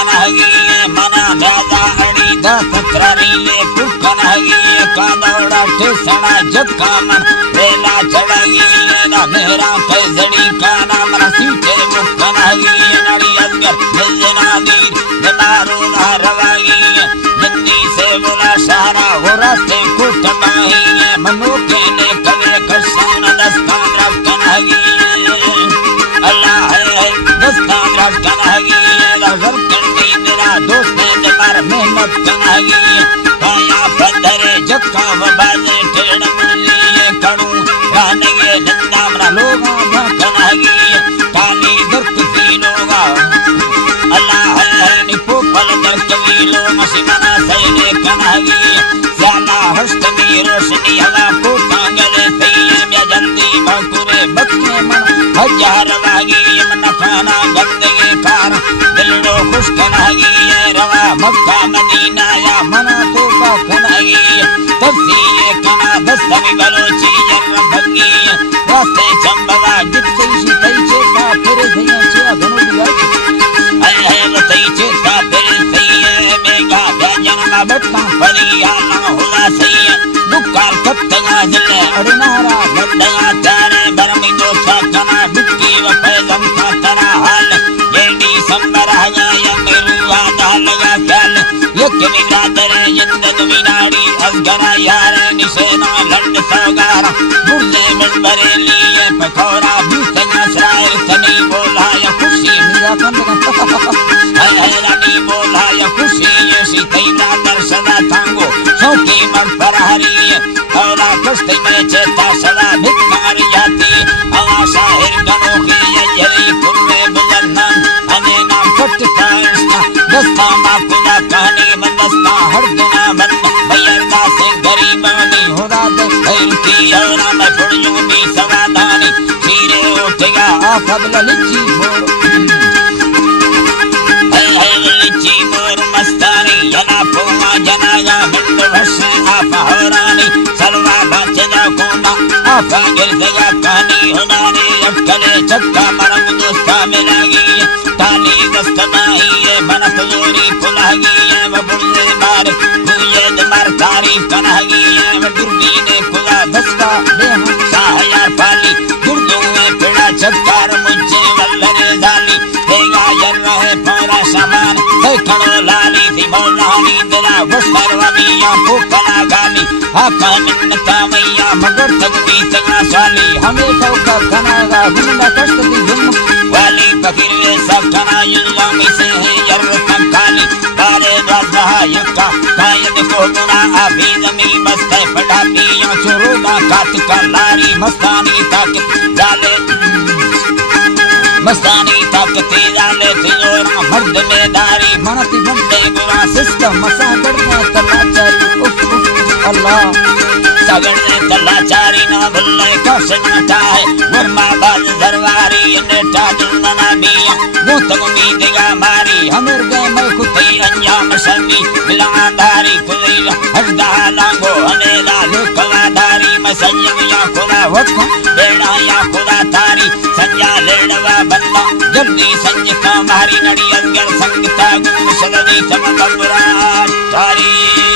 कुकनगी मना दादा अड़ी दा सत्ररी ले कुकनगी कादौड़ा ठेसना जक्का मन वेला चढ़गी ना मेरा कैसड़ी का नाम रसीटे मुकनगी नड़ी अंदर जजना नीर जनारो रवागी नंदी से बोला सारा हो रास्ते कुकनगी मनु के ने कवे कसान दस्तान रखनगी अल्लाह है दस्तान रखनगी नजर करनी तेरा दोस्त ने जमार मेहनत कनगी काया पत्थरे जक्का बाजे टेड़ मुझे करूं रानगे नंदा मरा लोगा कनगी काली दुर्क की लोगा अल्लाह है निपो पल दर कवी लोग सिमना सैले कनगी ज्यादा हस्तमी रोशनी हवा को कांगले सैले में जल्दी बकुरे बच्चे मन हजार वागी मन खाना गंदगे कार दिलो खुश कनगी रवा मक्का मदीना या मना तो का कनगी तफसीर कना दस्तवी बलोची जर भंगी रास्ते चंबवा जितई तैचे का फिर सैया छे घणो दिया है तैचे का फिर सैया मेगा भजन ना बटका परिया ना होला सैया दुकाल कत्तगा जले अरनारा गंदगा तारे बरमी दो छकना बिक्की व पैदम का तरा हाल येडी संबर हया या मेरुआ दालगा ख्याल यक मिलादर जिंदग मिनाड़ी असगरा यार निसेना लंड सौगारा बुरले मंबरे लिए पखौरा बीसना सराय तनी बोला या खुशी मेरा कंदगा रानी बोला या खुशी ये सीतैला दर्शना थांगो शौकी मन पर हरी औला कष्ट में चेता सदा भिकार जाती आवा साहिर गनो की यजरी पुरवे बुलंदन अने नाम कट कांस्ता दस्ता माकुला कहानी मंदस्ता हर दिना बन भैया से गरीबानी होदा दे की औरा मैं फुड़ियों भी सवादानी सीरे उठेगा आफद लिच्ची मोर लिच्ची मोर मस्तानी जना पोमा जना या बंद भसे आपा होरानी सलवा बाचना कोना आपा गिरदेगा कहानी होनानी अटकले चक्का मरंग दोस्ता मिलागी ताली दस्तनाही ये बनत जोरी पुलागी ये बबुल्ले मार मुझे दमर तारीफ कनागी ये दुर्गी ने पुला दस्ता देह साहयार पाली दुर्गों में पिड़ा चक्कार मुझे वल्लरे जाली देगा यर रहे पौरा सामान देखनो लाली थी मौलानी तेरा वस्तर वमिया पुकला गाली आका मिन्नता मैया मगर तगवी तगा साली हमें ठोका कनागा बिना कष्ट दी हिम वाली फकीर वे सब कना युलामी से है यर कंकाली बारे राजा यक्का कायद को गुना अभी जमी मस्ते पड़ा पिया चुरुदा कात का लारी मस्तानी ताकत डाले मस्तानी ताकत डाले तिजोरा मर्द में दारी मनती बंदे गुरा सिस्टम मसा करने तलाचारी उफ अल्लाह सागर ने तलाचारी ना भुल्ले कौशना है वर्मा बाज दरबारी ने ताजुल मना बिया वो तक उम्मीद गा मारी हमर गए मैं कुत्ते अंजाम संगी मिलादारी कुलिया हरदा लांगो अने लालू कलादारी मैं संयम या खुदा वक्त बेड़ा या खुदा तारी संजा लेड़वा बन्ना जल्दी संज का मारी नड़ी अंगर संगता गुण सदी चमकबरा तारी